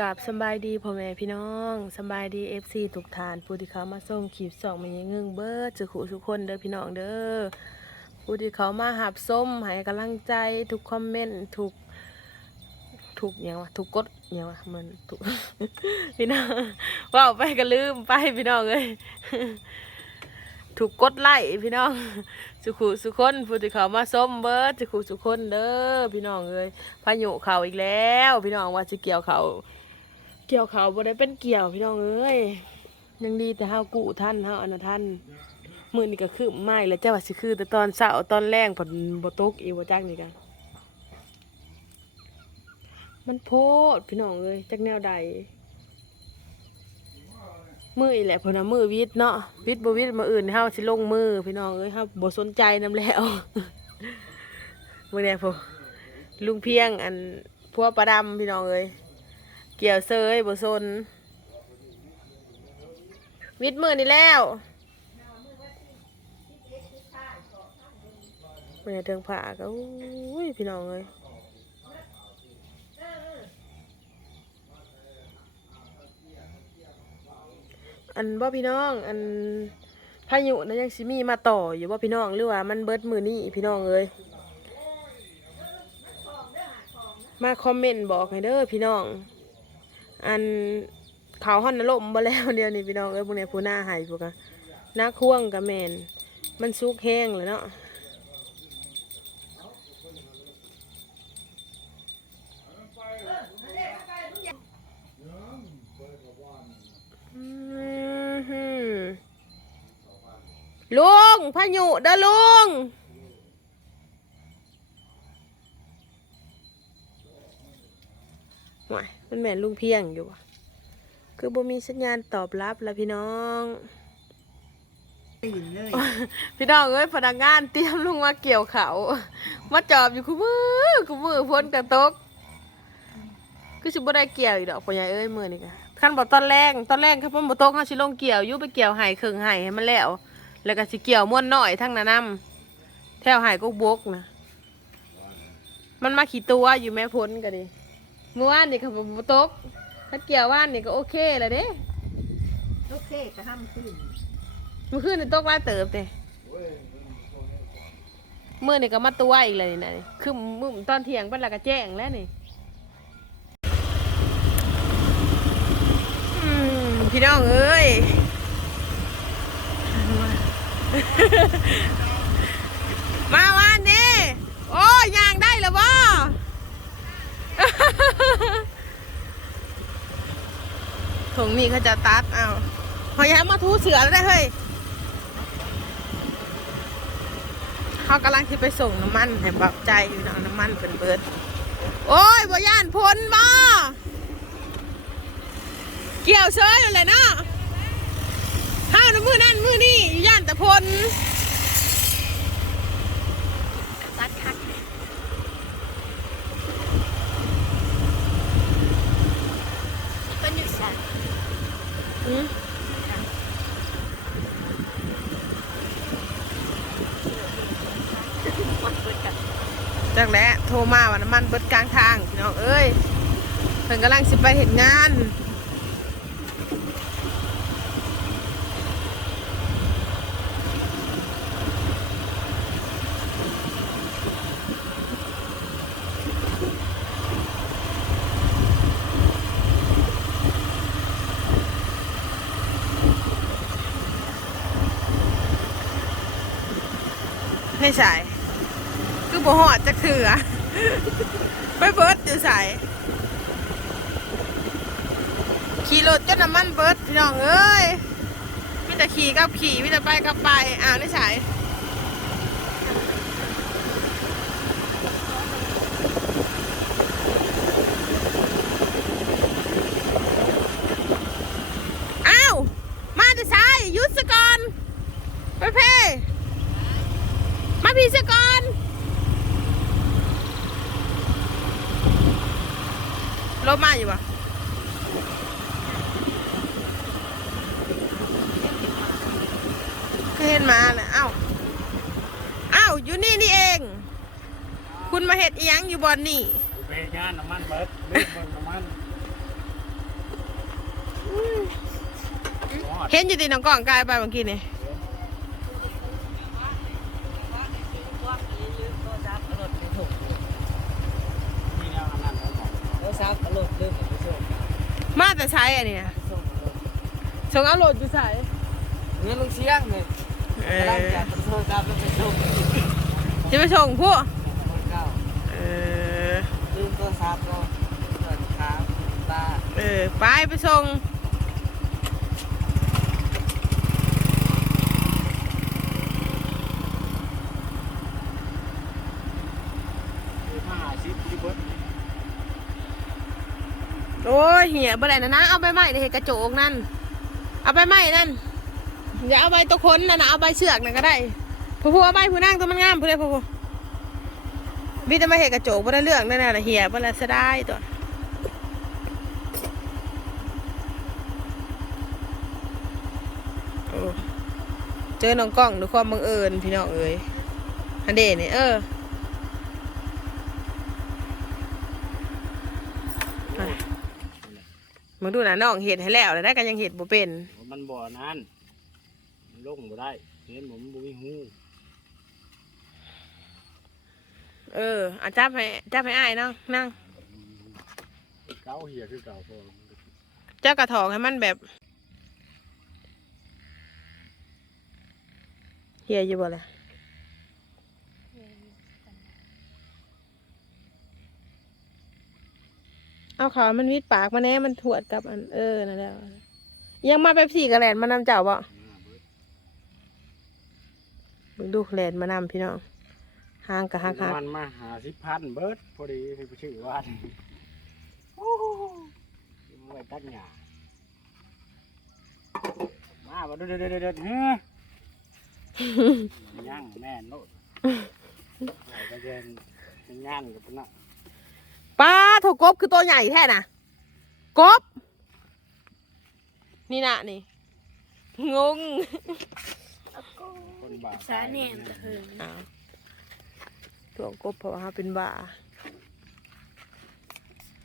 กับสบายดีพ่อแม่พี่น้องสบายดีเอฟซีทุกทานผู้ที่เขามาส่งขีบสองมายังงึงเบิร์ดจะขู่ทุกคนเด้อพี่น้องเด้อผู้ที่เขามาหับส้มให้กำลังใจทุกคอมเมนต์ทุกทุกอย่างวะทุกกดอย่างวะมันทุกพี่น้องว่าวไปก็ลืมไปพี่น้องเลยถูกกดไล่พี่น้อง สุขุสุคนผู้ที่เขามาส้มเบิร์ดสุขุสุคนเด้อพี่น้องเอ้ยพายุเขาอีกแล้ว พี่น้องว่าจะเกี่ยวเขา เกี่ยวเขาบ่ได้เป็นเกี่ยวพี่น้องเอ้ยยังดีแต่เฮากู้ท่านเฮาอนนะท่านมือนี้ก็คือไม่แล้วเจ้าว่าสิคือ แต่ตอนเช้าตอนแรงผลบ่ตกอีกว่าจักนี่กันมันโพดพี่น้องเอ้ยจักแนวใดมืออีแหละเพนะมือวิทย์เนาะวิทย์บวิทย์มาอื่นเฮาสิลงมือพี่น้องเอ้ยเฮาบ่สนใจนํแล้วมื้อนี้พอลุงเพียงอันพัวประดำพี่น้องเอ้ย เกี่ยวเซยบ่สนวิทย์มือนี่แล้วมื้อเทิงผ้าก็อุ้ยพี่น้องเอ้ยอันบ่พี่น้องอันพายุนะยังสิมีมาต่ออยู่บ่พี่น้องหรือว่ามันเบิดมือนี้พี่น้องเอ้ยมาคอมเมนต์บอกให้เด้อพี่น้อง อันเขาวฮ้อนนลมบ่แล้วเดียวนี้พี่น้องเอ้ยพวกเนี้ยผู้หน้าหายพวกอะหน้าควงกับแมนมันสุกแห้งเลยเนาะอือหือลุงพายุเด้อลุง หวย มันแม่นลุงเพียงอยู่วะคือบ่มีสัญญาณตอบรับแล้วพี่น้องตื่นเลยพี่น้องเอ้ยพนักงานเตรียมลุงมาเกี่ยวเขามาจอบอยู่คู่มือคู่มือพ้นกระตกคือสิบ่ได้เกี่ยวอีกดอกพ่อใหญ่เอ้ยมื้อนี้ก็คันบ่ตอนแรกตอนแรกคันบ่ตกเฮาสิลงเกี่ยวอยู่ไปเกี่ยวไห้ครึ่งไห้ให้มันแล้ว แล้วก็สิเกี่ยวม่วนน้อยทั้งนั้นนํแถวไห้ก็บกนะมันมาขี่ตัวอยู่แม่พ้นก็ดิ เมื่อวานนี่ก็บ่ตกถ้าเกี่ยวว่านนี่ก็โอเคแล้วเด้โอเคก็ห้ามขึ้นเมื่อคืนนี่ตกหลายเติบเด้มื่อนี่ก็มาตัวอีกเลยนี่นะนี่คือมื้อตอนเที่ยงเป็นและก็แจ้งแล้วนี่อืมพี่น้องเอ้ยมาวันนี้โอ้ยย่างได้แล้วบ่ ถงนี้เขาจะตัดเอาพยายามมาทูเสือแล้วได้เฮ้ยเขากำลังที่ไปส่งน้ำมันให้บับใจอยู่นะน้ำมันเป็นเบิด โอ้ยบ่ย่านพ้นบ่เกี่ยวเชยอยู่เลยเนาะห้าวน้ำมือนั่นมือนี่ย่านแต่พ้น ตัดคัดเป็นอยู่สั่น อืม หมดเบิดกัน จังแหละ โทรมาว่าน้ำมันเบิดกลางทางพี่น้องเอ้ยเพิ่นกำลังสิไปเห็นงานให้ใส่คือบ่หอดจะเถื่อ ไปเบิร์ดอยู่ใส่ขี่รถจนน้ำมันเบิดพี่น้องเอ้ยมีแต่ขี่กับขี่มีแต่ไปกับไปอ้าวนี่ใส่ ถมาอยู่วะเคยเห็นมานะอ้าเอ้าอยู่นี่นี่เอง คุณมาเห็ดเอียงอยู่บอนนี่เบย่านน้ำมันเบิดเบิดน้ำมันเห็นอยู่ทีน้องกล่องกายไปเมื่อกี้นี่ บอกแล้วซับอารมณ์เรื่องของผู้ชมมาแต่ใช้อันเนี้ยผู้ชมส่งเอาโหลดอยู่ใส่เงินลุงเชียงเนี่ยเอกำลังอจะโทรศัพท์แล้วไปส่งจะไปส่งพวกคนเก่าเออลืมโทรศัพท์ก็เปิดค้างตาเออไปไปส่ง มาหาชิปที่เบิร์ด โอ้ยเหี่ยบ่ได้นะนะเอาใบไม้ในเห็ดกระโจกนั่น เอาใบไม้นั่นอย่าเอาใบตัวคนนั่นนะเอาใบเชือกนั่นก็ได้ผู้ผู้เอาใบผู้นั่งตัวมันงามผู้ใดผู้ผู้มีแต่มาเห็ดกระโจกบ่ได้เรื่องนั่นน่ะเหี่ยบ่ได้เสยดายตัวเจอน้องกล้องด้วยความบังเอิญพี่น้องเอ้ยฮันเดนี่เออ มึงดูนะน้องเห็ดให้แล้วแล้วได้กันยังเห็ดบ่เป็น มันบ่อนั้นมันลงบ่ได้เห็นผมบ่มีหูเออเอาจับให้จับให้อ้ายนั่งนั่งเก่าเหี่ยคือเก่าพอเจ้ากระถองให้มันแบบเฮียอยู่บ่ล่ะ เอาขามันวิดปากมาแน่มันถวดกับอันเออนั่นแหละยังมาแบบสี่กระแลนมานำเจ้าบ่มึงดูแลนมานำพี่น้องห่างกับห่างห่างมันมาหาสิพันเบิร์ดพอดีให้ผู้ชื่อว่าโอ้โหไว้ตักหญ้ามาบ่เด็ดเด็ดเด็ดเฮ้ยย่างแม่นโลดไอ้ก็เดินเป็นย่างกับพนัก ป้าโถกบคือตัวใหญ่แท้น่ะกบ นี่นะนี่ งงคนบาปสาแหนมตะเหิงอ้าวตัวกบเพราะว่าเขาเป็นบ้า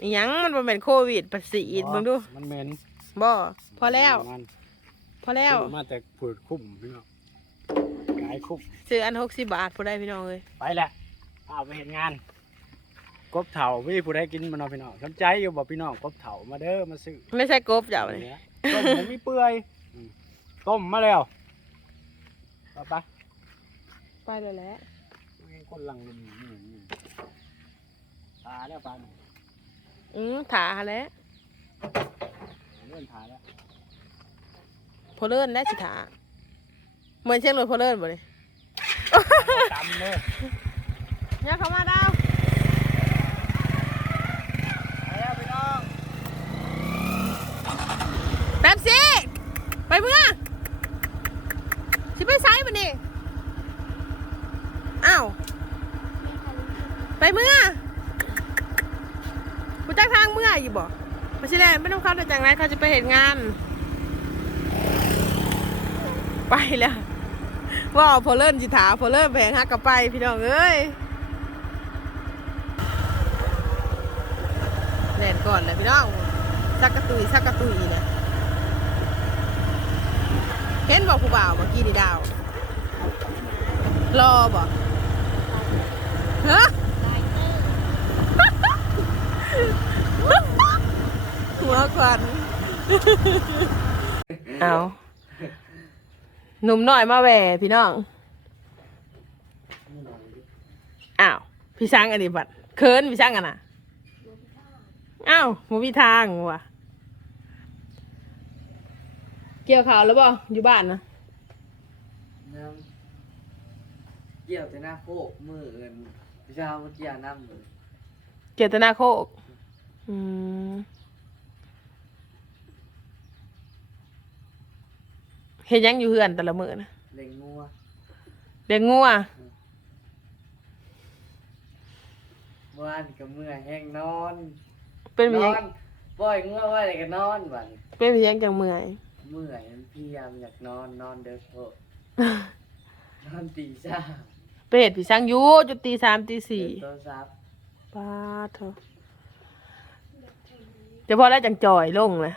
อิหยังมันบ่เป็นโควิดปัสสีดมึงดูมันเหม็นบ่พอแล้ว มันพอแล้วมาแต่ผืดคุ้มพี่น้องกายคุ้มซื้ออันหกสิบบาทพอได้พี่น้องเลยไปแหละเอาไปเห็นงาน กบเถาพี่ผู้ใดกินมันเอาพี่น้องสนใจอยู่บอกพี่น้องกบเถามาเด้อมาซื้อไม่ใช่กบเจ้าเลยเนี่ยต้มมันมีเปื่อยอืมต้มมาแล้วไปไปไปเลยแหละคนลังมันนี่นี่ตาแล้วปลาอืมถาหาแล้วเลื่อนตาแล้วพอเลิ่นได้สิถาเหมือนเชียงรถพอเลิ่นบ่เลยตำเลยเนี่ยเขามาดาว ไปแล้วพี่น้อง แป๊บสิไปเมื่อสิไปไซมันนี่อ้าว ไปเมื่อกูจ้าง ทางเมื่ออยู่บ่ไม่ใช่แหละไม่ต้องเข้าแต่จากไหนเขาจะไปเห็นงาน ไปแล้วว่าพอเลิ่นจิถาพอเลิ่นแผงฮักกับไปพี่น้องเอ้ยแล่นก่อนเลยพี่น้องสักกระตุยสักกระตุยเนี่ยเห็นบอกผู้บ่าวเมื่อกี้นี่ดาวรอบ่ฮะ หัวควัน เอาหนุ่มน้อยมาแหว่พี่น้อง อ้าว พี่ช้างอันนี้บัดเคินพี่ช้างอันน่ะอ้าวหมูมีทางว่ะ เกี่ยวข่าวแล้วบ่อยู่บ้านนะน้ำเกี่ยวแต่หน้าโคกมือเอินพี่เช้าเมื่อกี้น้ำเลยเกี่ยวแตนาโคก อืม เห็นยังอยู่เฮือนแต่ละมือนะเล็งงัวเลี้ยงงัวเมื่อวานกับเมื่อยแห้งนอนเป็นนเพียองนปล่อยงัวไว้เลยก็นอนบัดเป็นเพียงจังเมื่อย เมื่อยมันเพลียมันอยากนอนนอนเด้อโคนอนตีซ่าเป็ดพี่ช่างอยูจุดตีสามตีสี่เดินโทรศัพท์ป้าเถอะจะพอแล้วจังจอยลงเลย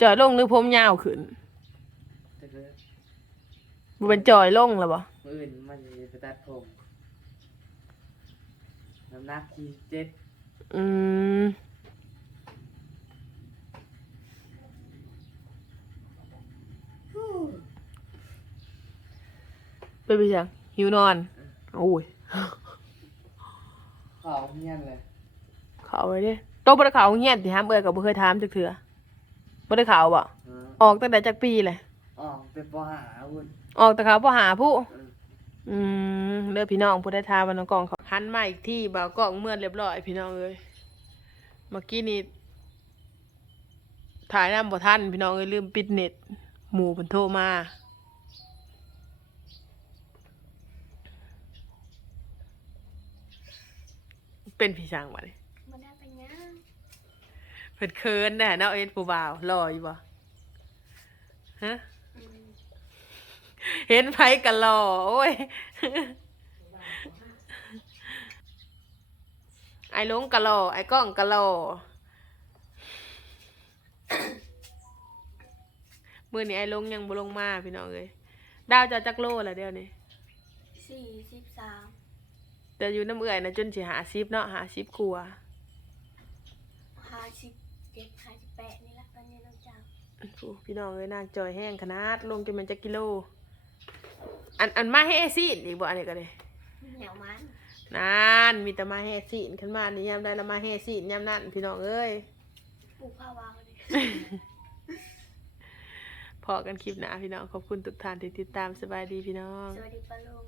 จอยลงหรือผมยาวขึ้น บ่เป็นจอยลงแล้วบ่มืออื่นมันจะไปตัดผมน้ำหนักที่เจ็ดอืมเป็นไปจังหิวนอนโอ้ยเขาเฮี้ยนเลยเขาไว้ดิโตบ่ได้เขาเงียนสิฮามเอ้ยก็บ่เคยถามจักเทื่อบ่ได้เขาบ่เออออกตั้งแต่จักปีเลยออกไปปหาวุ่น ออกแต่เขาบ่หาผู้เอออืมเด้อพี่น้องผู้ได้ทามว่าน้องกองเขาหันมาอีกที่บ่าวกองเมื่อเรียบร้อยพี่น้องเอ้ยเมื่อกี้นี่ถ่ายน้ำบ่ทันพี่น้องเอ้ยลืมปิดเน็ตหมู่เพิ่นโทรมาเป็นพี่ช่างบ่นี่มันได้เป็นยังเพิ่นเคินแน่เนาะเอ็นผู้บ่าวรออยู่บ่ฮะอืม เห็นไผกันรอโอ้ยไอ้หลงกะโลไอ้ก้องกะโลมือนี้ไอ้หลงยังบ่ลงมาพี่น้องเอ้ยดาวจะจักโลแล้วเดี๋ยวนี้สี่สิบสามแต่อยู่น้ำเอื่อยนะจนสิหาซิบเนาะหาซิบกลัวาห้าสิบเจ็ดห้าสิบแปดนี่แหละตอนนี้เราจับโอ้พี่น้องเอ้ยนางจอยแห้งขนาดลงจนมันจักกิโล อันอันมาให้ซีนอีกบ่อันนี้ก็เลยแนวมันนานมีแต่มาให้ซีนขึ้นมานี่ยามได้ละมาให้ซีนยามนั้นพี่น้องเอ้ยปลูกผ้าวางเลยพอกันคลิปหน้าพี่น้องขอบคุณทุกท่านที่ติดตามสบายดีพี่น้อง สวัสดีป้าลุง